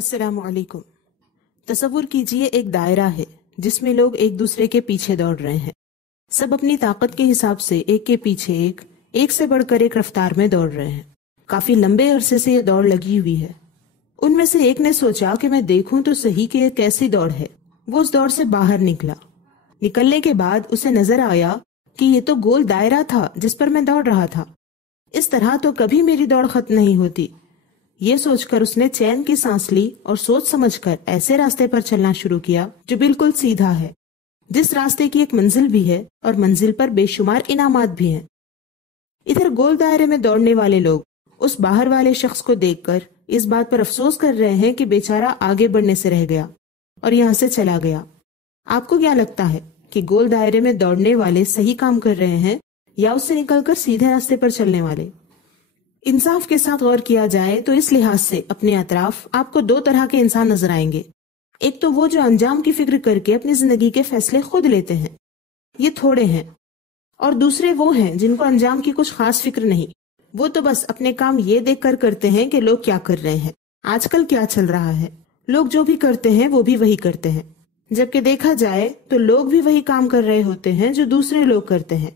السلام علیکم۔ تصور کیجئے ایک دائرہ ہے جس میں لوگ ایک دوسرے کے پیچھے دوڑ رہے ہیں۔ سب اپنی طاقت کے حساب سے ایک کے پیچھے ایک سے بڑھ کر ایک رفتار میں دوڑ رہے ہیں۔ کافی لمبے عرصے سے یہ دوڑ لگی ہوئی ہے۔ ان میں سے ایک نے سوچا کہ میں دیکھوں تو صحیح کہ یہ کیسی دوڑ ہے۔ وہ اس دوڑ سے باہر نکلا۔ نکلنے کے بعد اسے نظر آیا کہ یہ تو گول دائرہ تھا جس پر میں دوڑ رہا تھا۔ اس طرح تو کبھی میری دوڑ ختم نہیں ہوتی۔ یہ سوچ کر اس نے چین کی سانس لی اور سوچ سمجھ کر ایسے راستے پر چلنا شروع کیا جو بالکل سیدھا ہے، جس راستے کی ایک منزل بھی ہے اور منزل پر بے شمار انعامات بھی ہیں۔ ادھر گول دائرے میں دوڑنے والے لوگ اس باہر والے شخص کو دیکھ کر اس بات پر افسوس کر رہے ہیں کہ بیچارہ آگے بڑھنے سے رہ گیا اور یہاں سے چلا گیا۔ آپ کو کیا لگتا ہے کہ گول دائرے میں دوڑنے والے صحیح کام کر رہے ہیں یا اس سے نکل کر سیدھے راستے پر چلنے والے؟ انصاف کے ساتھ غور کیا جائے تو اس لحاظ سے اپنے اطراف آپ کو دو طرح کے انسان نظر آئیں گے۔ ایک تو وہ جو انجام کی فکر کر کے اپنی زندگی کے فیصلے خود لیتے ہیں، یہ تھوڑے ہیں، اور دوسرے وہ ہیں جن کو انجام کی کچھ خاص فکر نہیں، وہ تو بس اپنے کام یہ دیکھ کر کرتے ہیں کہ لوگ کیا کر رہے ہیں، آج کل کیا چل رہا ہے۔ لوگ جو بھی کرتے ہیں وہ بھی وہی کرتے ہیں، جبکہ دیکھا جائے تو لوگ بھی وہی کام کر رہے ہوتے ہیں جو دوسرے لوگ کرتے ہیں،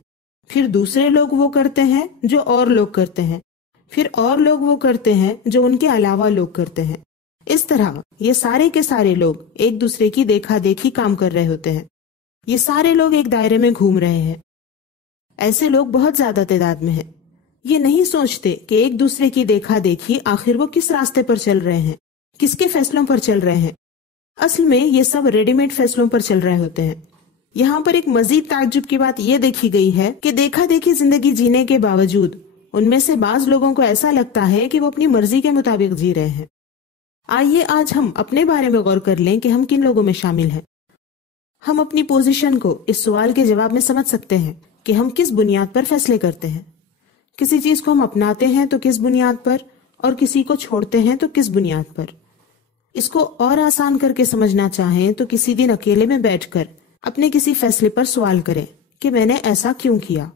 پھر دوسرے لوگ وہ کرتے ہیں جو اور لوگ کرتے ہیں، پھر اور لوگ وہ کرتے ہیں جو ان کے علاوہ لوگ کرتے ہیں۔ اس طرح یہ سارے کے سارے لوگ ایک دوسرے کی دیکھا دیکھی کام کر رہے ہوتے ہیں۔ یہ سارے لوگ ایک دائرے میں گھوم رہے ہیں۔ ایسے لوگ بہت زیادہ تعداد میں ہیں۔ یہ نہیں سوچتے کہ ایک دوسرے کی دیکھا دیکھی آخر وہ کس راستے پر چل رہے ہیں، کس کے فیصلوں پر چل رہے ہیں۔ اصل میں یہ سب ریڈی میڈ فیصلوں پر چل رہے ہوتے ہیں۔ یہاں پر ایک مزید تعجب کی بات یہ دیکھی گئی ہے کہ دیکھا دیکھی زندگی جینے کے باوجود ان میں سے بعض لوگوں کو ایسا لگتا ہے کہ وہ اپنی مرضی کے مطابق جی رہے ہیں۔ آئیے آج ہم اپنے بارے میں غور کر لیں کہ ہم کن لوگوں میں شامل ہیں۔ ہم اپنی پوزیشن کو اس سوال کے جواب میں سمجھ سکتے ہیں کہ ہم کس بنیاد پر فیصلے کرتے ہیں۔ کسی چیز کو ہم اپناتے ہیں تو کس بنیاد پر، اور کسی کو چھوڑتے ہیں تو کس بنیاد پر۔ اس کو اور آسان کر کے سمجھنا چاہیں تو کسی دن اکیلے میں بیٹھ کر اپنے کسی فیصلے پر سوال کریں کہ میں نے ایسا کیوں کیا۔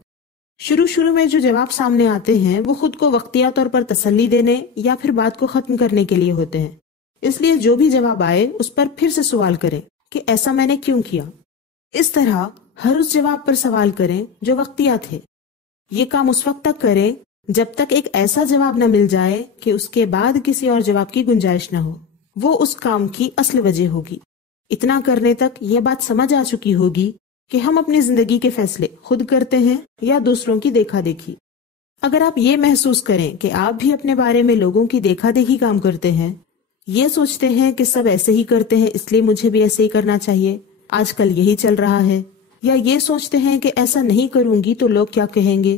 شروع میں جو جواب سامنے آتے ہیں وہ خود کو وقتیہ طور پر تسلی دینے یا پھر بات کو ختم کرنے کے لیے ہوتے ہیں۔ اس لیے جو بھی جواب آئے اس پر پھر سے سوال کریں کہ ایسا میں نے کیوں کیا۔ اس طرح ہر اس جواب پر سوال کریں جو وقتیہ تھے۔ یہ کام اس وقت تک کریں جب تک ایک ایسا جواب نہ مل جائے کہ اس کے بعد کسی اور جواب کی گنجائش نہ ہو۔ وہ اس کام کی اصل وجہ ہوگی۔ اتنا کرنے تک یہ بات سمجھ آ چکی ہوگی کہ ہم اپنی زندگی کے فیصلے خود کرتے ہیں یا دوسروں کی دیکھا دیکھی۔ اگر آپ یہ محسوس کریں کہ آپ بھی اپنے بارے میں لوگوں کی دیکھا دیکھی کام کرتے ہیں، یہ سوچتے ہیں کہ سب ایسے ہی کرتے ہیں اس لیے مجھے بھی ایسے ہی کرنا چاہیے، آج کل یہی چل رہا ہے، یا یہ سوچتے ہیں کہ ایسا نہیں کروں گی تو لوگ کیا کہیں گے،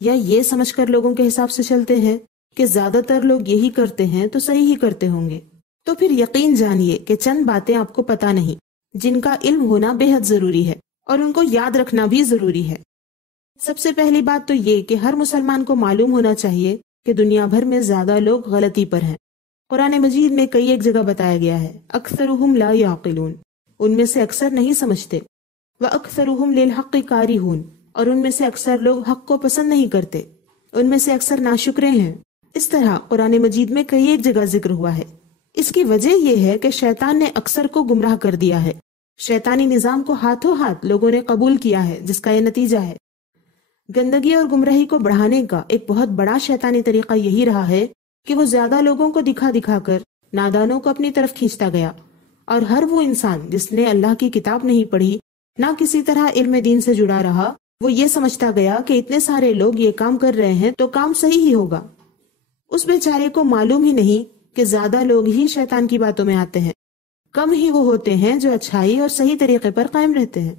یا یہ سمجھ کر لوگوں کے حساب سے چلتے ہیں کہ زیادہ تر لوگ یہی کرتے ہیں تو صحیح ہی کرتے ہوں گے، تو پھر یقین جانیے کہ چند باتیں آپ کو پتہ نہیں جن کا علم ہونا بے حد ضروری ہے اور ان کو یاد رکھنا بھی ضروری ہے۔ سب سے پہلی بات تو یہ کہ ہر مسلمان کو معلوم ہونا چاہیے کہ دنیا بھر میں زیادہ لوگ غلطی پر ہیں۔ قرآن مجید میں کئی ایک جگہ بتایا گیا ہے اکثرهم لا یعقلون، ان میں سے اکثر نہیں سمجھتے، واکثرهم للحق کارہون، اور ان میں سے اکثر لوگ حق کو پسند نہیں کرتے، ان میں سے اکثر ناشکرے ہیں۔ اس طرح قرآن مجید میں کئی ایک جگہ ذکر ہوا ہے۔ اس کی وجہ یہ ہے کہ شیطان نے اکثر کو گمراہ کر دیا ہے۔ شیطانی نظام کو ہاتھوں ہاتھ لوگوں نے قبول کیا ہے، جس کا یہ نتیجہ ہے۔ گندگی اور گمراہی کو بڑھانے کا ایک بہت بڑا شیطانی طریقہ یہی رہا ہے کہ وہ زیادہ لوگوں کو دکھا دکھا کر نادانوں کو اپنی طرف کھینچتا گیا، اور ہر وہ انسان جس نے اللہ کی کتاب نہیں پڑھی، نہ کسی طرح علم دین سے جڑا رہا، وہ یہ سمجھتا گیا کہ اتنے سارے لوگ یہ کام کر رہے ہیں تو کام صحیح ہی ہوگا۔ اس بیچارے کو معلوم ہی نہیں کہ زیادہ لوگ ہی شیطان کی باتوں میں آتے ہیں، کم ہی وہ ہوتے ہیں جو اچھائی اور صحیح طریقے پر قائم رہتے ہیں۔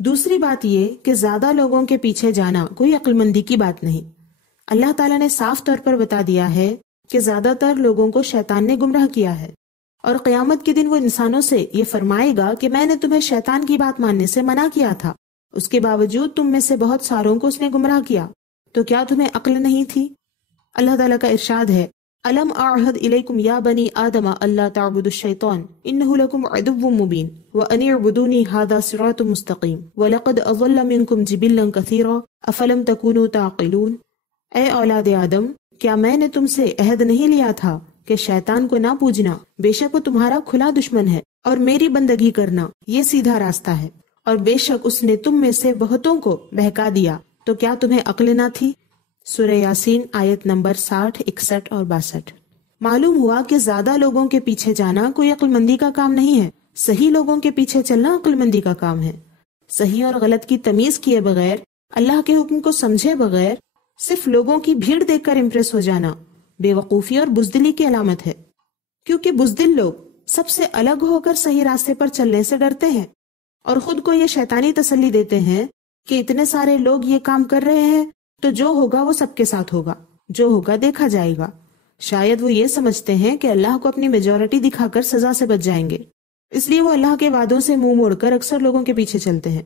دوسری بات یہ کہ زیادہ لوگوں کے پیچھے جانا کوئی عقل مندی کی بات نہیں۔ اللہ تعالیٰ نے صاف طور پر بتا دیا ہے کہ زیادہ تر لوگوں کو شیطان نے گمراہ کیا ہے، اور قیامت کے دن وہ انسانوں سے یہ فرمائے گا کہ میں نے تمہیں شیطان کی بات ماننے سے منع کیا تھا، اس کے باوجود تم میں سے بہت ساروں کو اس نے گمراہ کیا، تو کیا تمہیں عقل نہیں تھی؟ اللہ تعالیٰ کا ارشاد ہے الم اعہد الیکم یا بنی آدم اللہ تعبدوا الشیطان انہ لکم عدو مبین وان اعبدونی ھذا صراط مستقیم ولقد اضل منکم جبلا کثیرا افلم تکونوا تعقلون۔ اے اولاد آدم، کیا میں نے تم سے عہد نہیں لیا تھا کہ شیطان کو نہ پوجنا، بے شک وہ تمہارا کھلا دشمن ہے، اور میری بندگی کرنا یہ سیدھا راستہ ہے، اور بے شک اس نے تم میں سے بہتوں کو بہکا دیا، تو کیا تمہیں عقل نہ تھی؟ سورہ یاسین آیت نمبر 60، 61 اور 62۔ معلوم ہوا کہ زیادہ لوگوں کے پیچھے جانا کوئی عقل مندی کا کام نہیں ہے، صحیح لوگوں کے پیچھے چلنا عقل مندی کا کام ہے۔ صحیح اور غلط کی تمیز کیے بغیر، اللہ کے حکم کو سمجھے بغیر، صرف لوگوں کی بھیڑ دیکھ کر امپریس ہو جانا بے وقوفی اور بزدلی کی علامت ہے، کیونکہ بزدل لوگ سب سے الگ ہو کر صحیح راستے پر چلنے سے ڈرتے ہیں، اور خود کو یہ شیطانی تسلی دیتے ہیں کہ اتنے سارے لوگ یہ کام کر رہے ہیں تو جو ہوگا وہ سب کے ساتھ ہوگا، جو ہوگا دیکھا جائے گا۔ شاید وہ یہ سمجھتے ہیں کہ اللہ کو اپنی میجورٹی دکھا کر سزا سے بچ جائیں گے، اس لیے وہ اللہ کے وعدوں سے منہ موڑ کر اکثر لوگوں کے پیچھے چلتے ہیں۔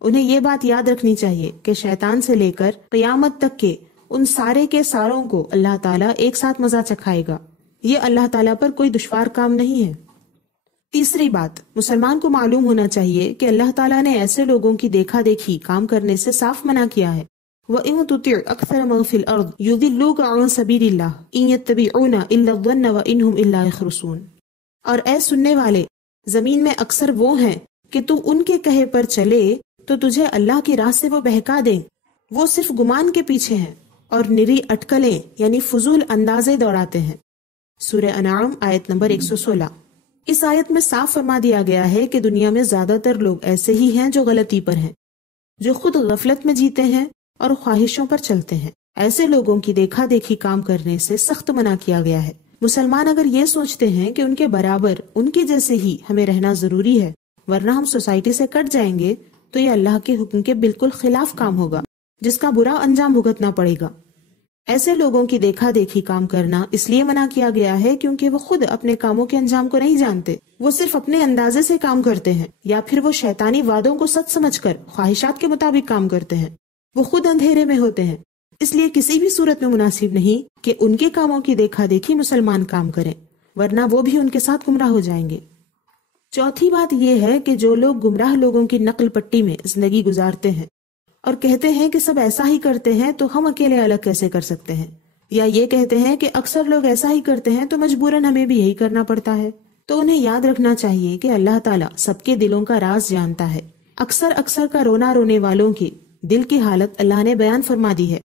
انہیں یہ بات یاد رکھنی چاہیے کہ شیطان سے لے کر قیامت تک کے ان سارے کے ساروں کو اللہ تعالیٰ ایک ساتھ مزہ چکھائے گا، یہ اللہ تعالیٰ پر کوئی دشوار کام نہیں ہے۔ تیسری بات، مسلمان کو معلوم ہونا چاہیے کہ اللہ تعالیٰ نے ایسے لوگوں کی دیکھا دیکھی کام کرنے سے صاف منع کیا ہے۔ وَإِن تُطِعْ أَكْثَرَ مَن فِي الْأَرْضِ يُضِلُّوكَ عَن سَبِيلِ اللَّهِ إِن يَتَّبِعُونَ إِلَّا الظَّنَّ وَإِنْ هُمْ إِلَّا يَخْرُصُونَ۔ اور اے سننے والے، زمین میں اکثر وہ ہیں کہ تو ان کے کہے پر چلے تو تجھے اللہ کی راہ سے وہ بہکا دیں، وہ صرف گمان کے پیچھے ہیں اور نری اٹکلیں یعنی فضول اندازے دوڑاتے ہیں۔ سورہ انعام آیت نمبر 116۔ اس آیت میں صاف فرما دیا گیا ہے کہ دنیا میں زیادہ تر لوگ ایسے ہی ہیں جو غلطی پر ہیں، جو خود غفلت میں جیتے ہیں اور خواہشوں پر چلتے ہیں۔ ایسے لوگوں کی دیکھا دیکھی کام کرنے سے سخت منع کیا گیا ہے۔ مسلمان اگر یہ سوچتے ہیں کہ ان کے برابر، ان کے جیسے ہی ہمیں رہنا ضروری ہے ورنہ ہم سوسائٹی سے کٹ جائیں گے، تو یہ اللہ کے حکم کے بالکل خلاف کام ہوگا جس کا برا انجام بھگتنا پڑے گا۔ ایسے لوگوں کی دیکھا دیکھی کام کرنا اس لیے منع کیا گیا ہے کیونکہ وہ خود اپنے کاموں کے انجام کو نہیں جانتے، وہ صرف اپنے اندازے سے کام کرتے ہیں، یا پھر وہ شیطانی وعدوں کو سچ سمجھ کر خواہشات کے مطابق کام کرتے ہیں، وہ خود اندھیرے میں ہوتے ہیں۔ اس لیے کسی بھی صورت میں مناسب نہیں کہ ان کے کاموں کی دیکھا دیکھی مسلمان کام کریں، ورنہ وہ بھی ان کے ساتھ گمراہ ہو جائیں گے۔ چوتھی بات یہ ہے کہ جو لوگ گمراہ لوگوں کی نقل پٹی میں زندگی گزارتے ہیں اور کہتے ہیں کہ سب ایسا ہی کرتے ہیں تو ہم اکیلے الگ کیسے کر سکتے ہیں، یا یہ کہتے ہیں کہ اکثر لوگ ایسا ہی کرتے ہیں تو مجبوراً ہمیں بھی یہی کرنا پڑتا ہے، تو انہیں یاد رکھنا چاہیے کہ اللہ تعالیٰ سب کے دلوں کا راز جانتا ہے۔ اکثر کا رونا رونے والوں کی دل کی حالت اللہ نے بیان فرما دی ہے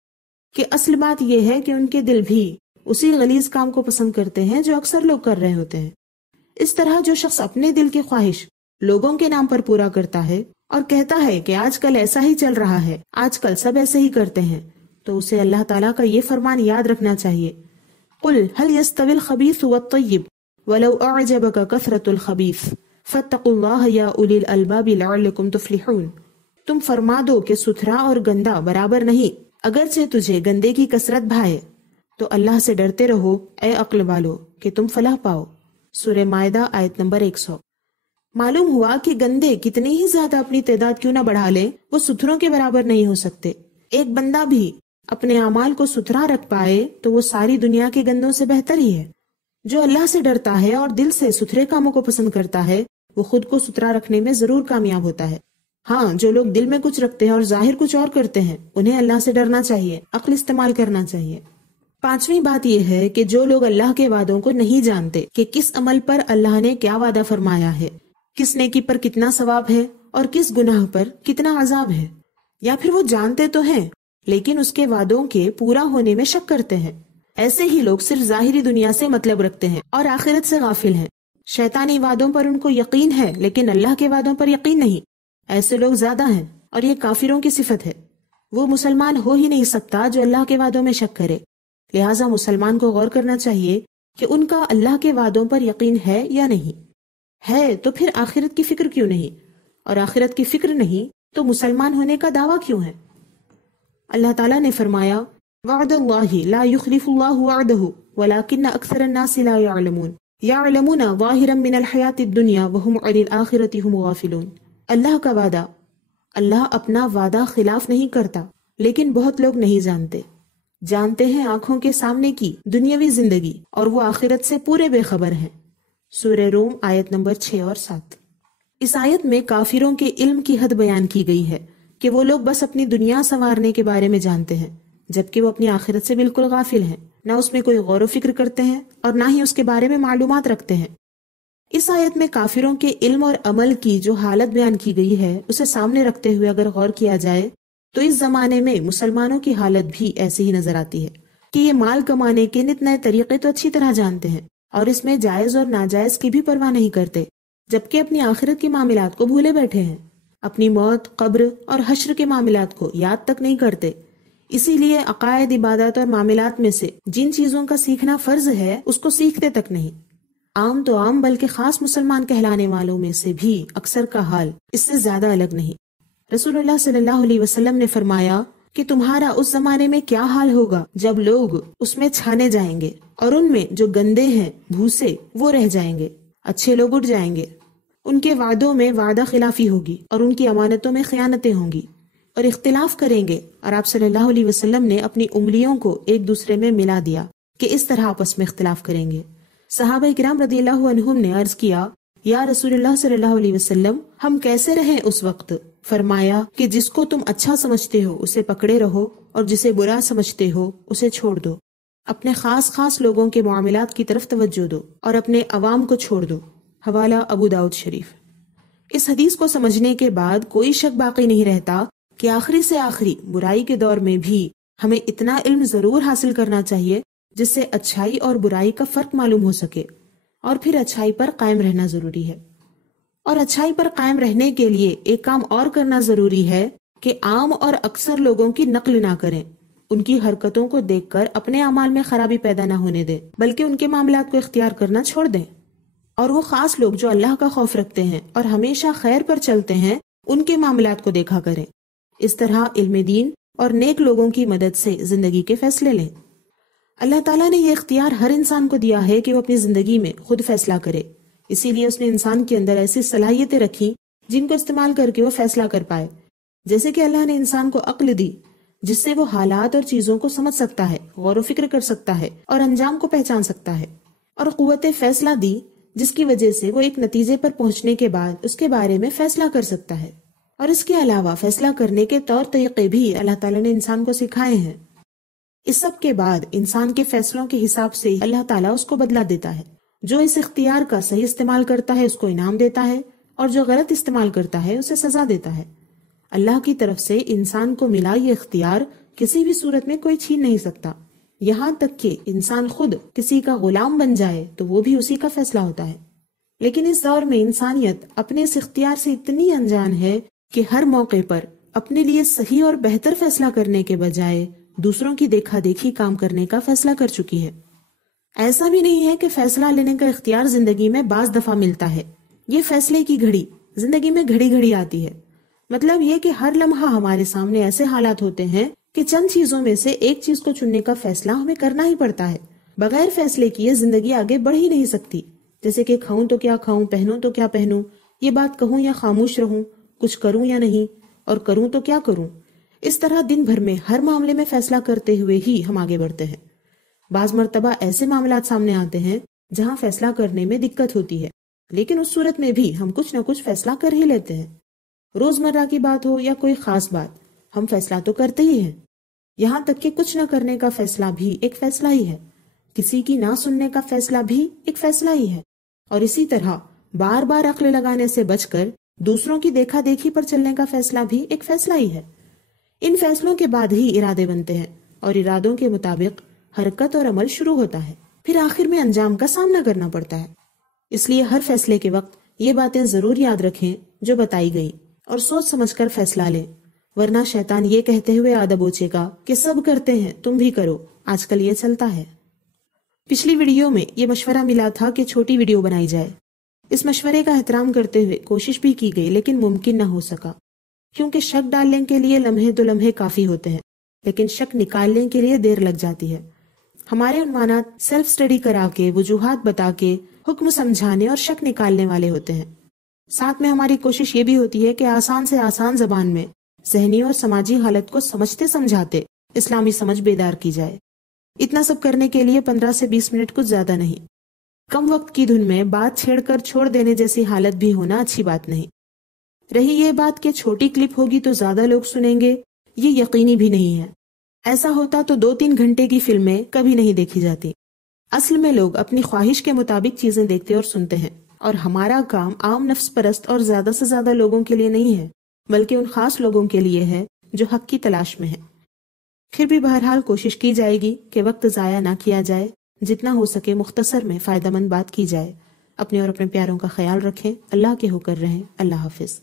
کہ اصل بات یہ ہے کہ ان کے دل بھی اسی غلیظ کام کو پسند کرتے ہیں جو اکثر لوگ کر رہے ہوتے ہیں۔ اس طرح جو شخص اپنے دل کی خواہش لوگوں کے نام پر پورا کرتا ہے اور کہتا ہے کہ آج کل ایسا ہی چل رہا ہے، آج کل سب ایسے ہی کرتے ہیں، تو اسے اللہ تعالیٰ کا یہ فرمان یاد رکھنا چاہیے، قُلْ هَلْ يَسْتَوِي الْخَبِيثُ وَالطَّيِّبُ وَلَوْ أَعْجَبَكَ كَثْرَةُ الْخَبِيثِ فَاتَّقُوا اللَّهَ يَا أُولِي الْأَلْبَابِ لَعَلَّكُمْ تُفْلِحُونَ۔ تم فرما دو کہ ستھرا اور گندا برابر نہیں، اگرچہ تجھے گندے کی کثرت بھائے تو اللہ سے ڈرتے رہو اے عقل والو کہ تم فلاح پاؤ۔ سورہ مائدہ آیت نمبر 100۔ معلوم ہوا کہ گندے کتنی ہی زیادہ اپنی تعداد کیوں نہ بڑھا لیں، وہ ستھروں کے برابر نہیں ہو سکتے۔ ایک بندہ بھی اپنے اعمال کو ستھرا رکھ پائے تو وہ ساری دنیا کے گندوں سے بہتر ہی ہے۔ جو اللہ سے ڈرتا ہے اور دل سے ستھرے کاموں کو پسند کرتا ہے وہ خود کو ستھرا رکھنے میں ضرور کامیاب ہوتا ہے۔ ہاں، جو لوگ دل میں کچھ رکھتے ہیں اور ظاہر کچھ اور کرتے ہیں، انہیں اللہ سے ڈرنا چاہیے، عقل استعمال کرنا چاہیے۔ پانچویں بات یہ ہے کہ جو لوگ اللہ کے وعدوں کو نہیں جانتے کہ کس عمل پر اللہ نے کیا وعدہ فرمایا ہے، کس نیکی پر کتنا ثواب ہے اور کس گناہ پر کتنا عذاب ہے، یا پھر وہ جانتے تو ہیں لیکن اس کے وعدوں کے پورا ہونے میں شک کرتے ہیں، ایسے ہی لوگ صرف ظاہری دنیا سے مطلب رکھتے ہیں اور آخرت سے غافل ہیں۔ شیطانی وعدوں پر ان کو یقین ہے لیکن اللہ کے وعدوں پر یقین نہیں، ایسے لوگ زیادہ ہیں اور یہ کافروں کی صفت ہے۔ وہ مسلمان ہو ہی نہیں سکتا جو اللہ کے وعدوں میں شک کرے۔ لہٰذا مسلمان کو غور کرنا چاہیے کہ ان کا اللہ کے وعدوں پر یقین ہے یا نہیں، ہے تو پھر آخرت کی فکر کیوں نہیں، اور آخرت کی فکر نہیں تو مسلمان ہونے کا دعویٰ کیوں ہے؟ اللہ تعالیٰ نے فرمایا وعد اللہ لا یخلف اللہ وعدہ ولکن اکثر الناس لا یعلمون یعلمون ظاہرا من الحیات الدنیا وہم عن الآخرۃ ہم غافلون۔ اللہ کا وعدہ، اللہ اپنا وعدہ خلاف نہیں کرتا، لیکن بہت لوگ نہیں جانتے ہیں آنکھوں کے سامنے کی دنیاوی زندگی اور وہ آخرت سے پورے بے خبر ہیں۔ سورہ روم آیت نمبر 6 اور 7۔ اس آیت میں کافروں کے علم کی حد بیان کی گئی ہے کہ وہ لوگ بس اپنی دنیا سنوارنے کے بارے میں جانتے ہیں جبکہ وہ اپنی آخرت سے بالکل غافل ہیں۔ نہ اس میں کوئی غور و فکر کرتے ہیں اور نہ ہی اس کے بارے میں معلومات رکھتے ہیں۔ اس آیت میں کافروں کے علم اور عمل کی جو حالت بیان کی گئی ہے اسے سامنے رکھتے ہوئے اگر غور کیا جائے تو اس زمانے میں مسلمانوں کی حالت بھی ایسی ہی نظر آتی ہے کہ یہ مال کمانے کے نت نئے طریقے تو اچھی طرح جانتے ہیں اور اس میں جائز اور ناجائز کی بھی پرواہ نہیں کرتے، جبکہ اپنی آخرت کے معاملات کو بھولے بیٹھے ہیں، اپنی موت، قبر اور حشر کے معاملات کو یاد تک نہیں کرتے۔ اسی لیے عقائد، عبادات اور معاملات میں سے جن چیزوں کا سیکھنا فرض ہے اس کو سیکھتے تک نہیں۔ عام تو عام بلکہ خاص مسلمان کہلانے والوں میں سے بھی اکثر کا حال اس سے زیادہ الگ نہیں۔ رسول اللہ صلی اللہ علیہ وسلم نے فرمایا کہ تمہارا اس زمانے میں کیا حال ہوگا جب لوگ اس میں چھانے جائیں گے اور ان میں جو گندے ہیں، بھوسے، وہ رہ جائیں گے، اچھے لوگ اٹھ جائیں گے۔ ان کے وعدوں میں وعدہ خلافی ہوگی اور ان کی امانتوں میں خیانتیں ہوں گی اور اختلاف کریں گے، اور آپ صلی اللہ علیہ وسلم نے اپنی انگلیوں کو ایک دوسرے میں ملا دیا کہ اس طرح آپس میں اختلاف کریں گے۔ صحابہ کرام رضی اللہ عنہم نے عرض کیا، یا رسول اللہ صلی اللہ علیہ وسلم، ہم کیسے رہیں اس وقت؟ فرمایا کہ جس کو تم اچھا سمجھتے ہو اسے پکڑے رہو اور جسے برا سمجھتے ہو اسے چھوڑ دو۔ اپنے خاص لوگوں کے معاملات کی طرف توجہ دو اور اپنے عوام کو چھوڑ دو۔ حوالہ ابو داؤد شریف۔ اس حدیث کو سمجھنے کے بعد کوئی شک باقی نہیں رہتا کہ آخری سے آخری برائی کے دور میں بھی ہمیں اتنا علم ضرور حاصل کرنا چاہیے جس سے اچھائی اور برائی کا فرق معلوم ہو سکے، اور پھر اچھائی پر قائم رہنا ضروری ہے۔ اور اچھائی پر قائم رہنے کے لیے ایک کام اور کرنا ضروری ہے کہ عام اور اکثر لوگوں کی نقل نہ کریں، ان کی حرکتوں کو دیکھ کر اپنے اعمال میں خرابی پیدا نہ ہونے دیں، بلکہ ان کے معاملات کو اختیار کرنا چھوڑ دیں۔ اور وہ خاص لوگ جو اللہ کا خوف رکھتے ہیں اور ہمیشہ خیر پر چلتے ہیں، ان کے معاملات کو دیکھا کریں۔ اس طرح علم دین اور نیک لوگوں کی مدد سے زندگی کے فیصلے لیں۔ اللہ تعالیٰ نے یہ اختیار ہر انسان کو دیا ہے کہ وہ اپنی زندگی میں خود فیصلہ کرے، اسی لیے اس نے انسان کے اندر ایسی صلاحیتیں رکھی جن کو استعمال کر کے وہ فیصلہ کر پائے۔ جیسے کہ اللہ نے انسان کو عقل دی جس سے وہ حالات اور چیزوں کو سمجھ سکتا ہے، غور و فکر کر سکتا ہے اور انجام کو پہچان سکتا ہے، اور قوت فیصلہ دی جس کی وجہ سے وہ ایک نتیجے پر پہنچنے کے بعد اس کے بارے میں فیصلہ کر سکتا ہے۔ اور اس کے علاوہ فیصلہ کرنے کے طور طریقے بھی اللہ تعالیٰ نے انسان کو سکھائے ہیں۔ اس سب کے بعد انسان کے فیصلوں کے حساب سے اللہ تعالیٰ اس کو بدلہ دیتا ہے۔ جو اس اختیار کا صحیح استعمال کرتا ہے اس کو انعام دیتا ہے، اور جو غلط استعمال کرتا ہے اسے سزا دیتا ہے۔ اللہ کی طرف سے انسان کو ملا یہ اختیار کسی بھی صورت میں کوئی چھین نہیں سکتا، یہاں تک کہ انسان خود کسی کا غلام بن جائے تو وہ بھی اسی کا فیصلہ ہوتا ہے۔ لیکن اس دور میں انسانیت اپنے اس اختیار سے اتنی انجان ہے کہ ہر موقع پر اپنے لیے صحیح اور بہتر فیصلہ کرنے کے بجائے دوسروں کی دیکھا دیکھی کام کرنے کا فیصلہ کر چکی ہے۔ ایسا بھی نہیں ہے کہ فیصلہ لینے کا اختیار زندگی میں بعض دفعہ ملتا ہے، یہ فیصلے کی گھڑی زندگی میں گھڑی گھڑی آتی ہے۔ مطلب یہ کہ ہر لمحہ ہمارے سامنے ایسے حالات ہوتے ہیں کہ چند چیزوں میں سے ایک چیز کو چننے کا فیصلہ ہمیں کرنا ہی پڑتا ہے۔ بغیر فیصلے کیے زندگی آگے بڑھ ہی نہیں سکتی، جیسے کہ کھاؤں تو کیا کھاؤں، پہنوں تو کیا پہنوں، یہ بات کہوں یا خاموش رہوں، کچھ کروں یا نہیں، اور کروں تو کیا کروں۔ اس طرح دن بھر میں ہر معاملے میں فیصلہ کرتے ہوئے ہی ہم آگے بڑھتے ہیں۔ بعض مرتبہ ایسے معاملات سامنے آتے ہیں جہاں فیصلہ کرنے میں دقت ہوتی ہے، لیکن اس صورت میں بھی ہم کچھ نہ کچھ فیصلہ کر ہی لیتے ہیں۔ روزمرہ کی بات ہو یا کوئی خاص بات، ہم فیصلہ تو کرتے ہی ہیں۔ یہاں تک کہ کچھ نہ کرنے کا فیصلہ بھی ایک فیصلہ ہی ہے، کسی کی نہ سننے کا فیصلہ بھی ایک فیصلہ ہی ہے، اور اسی طرح بار بار عقل لگانے سے بچ کر دوسروں کی دیکھا دیکھی پر چلنے کا فیصلہ بھی ایک فیصلہ ہی ہے۔ ان فیصلوں کے بعد ہی ارادے بنتے ہیں، اور ارادوں کے مطابق حرکت اور عمل شروع ہوتا ہے، پھر آخر میں انجام کا سامنا کرنا پڑتا ہے۔ اس لیے ہر فیصلے کے وقت یہ باتیں ضرور یاد رکھیں جو بتائی گئی، اور سوچ سمجھ کر فیصلہ لیں، ورنہ شیطان یہ کہتے ہوئے آدھا بوچے گا کہ سب کرتے ہیں تم بھی کرو، آج کل یہ چلتا ہے۔ پچھلی ویڈیو میں یہ مشورہ ملا تھا کہ چھوٹی ویڈیو بنائی جائے۔ اس مشورے کا احترام کرتے ہوئے کوشش بھی کی گئی، لیکن ممکن نہ ہو سکا، کیونکہ شک ڈالنے کے لیے لمحے دو لمحے کافی ہوتے ہیں، لیکن شک نکالنے کے لیے دیر لگ جاتی ہے۔ ہمارے عنوانات سیلف سٹڈی کرا کے، وجوہات بتا کے، حکم سمجھانے اور شک نکالنے والے ہوتے ہیں۔ ساتھ میں ہماری کوشش یہ بھی ہوتی ہے کہ آسان سے آسان زبان میں ذہنی اور سماجی حالت کو سمجھتے سمجھاتے اسلامی سمجھ بیدار کی جائے۔ اتنا سب کرنے کے لیے 15 سے 20 منٹ کچھ زیادہ نہیں۔ کم وقت کی دھن میں بات چھیڑ کر چھوڑ دینے جیسی حالت بھی ہونا اچھی بات نہیں۔ رہی یہ بات کہ چھوٹی کلپ ہوگی تو زیادہ لوگ سنیں گے، یہ یقینی بھی نہیں ہے۔ ایسا ہوتا تو 2-3 گھنٹے کی فلمیں کبھی نہیں دیکھی جاتی۔ اصل میں لوگ اپنی خواہش کے مطابق چیزیں دیکھتے اور سنتے ہیں، اور ہمارا کام عام نفس پرست اور زیادہ سے زیادہ لوگوں کے لیے نہیں ہے، بلکہ ان خاص لوگوں کے لیے ہے جو حق کی تلاش میں ہیں۔ پھر بھی بہرحال کوشش کی جائے گی کہ وقت ضائع نہ کیا جائے، جتنا ہو سکے مختصر میں فائدہ مند بات کی جائے۔ اپنے اور اپنے پیاروں کا خیال رکھیں، اللہ کے ہو کر رہیں۔ اللہ حافظ۔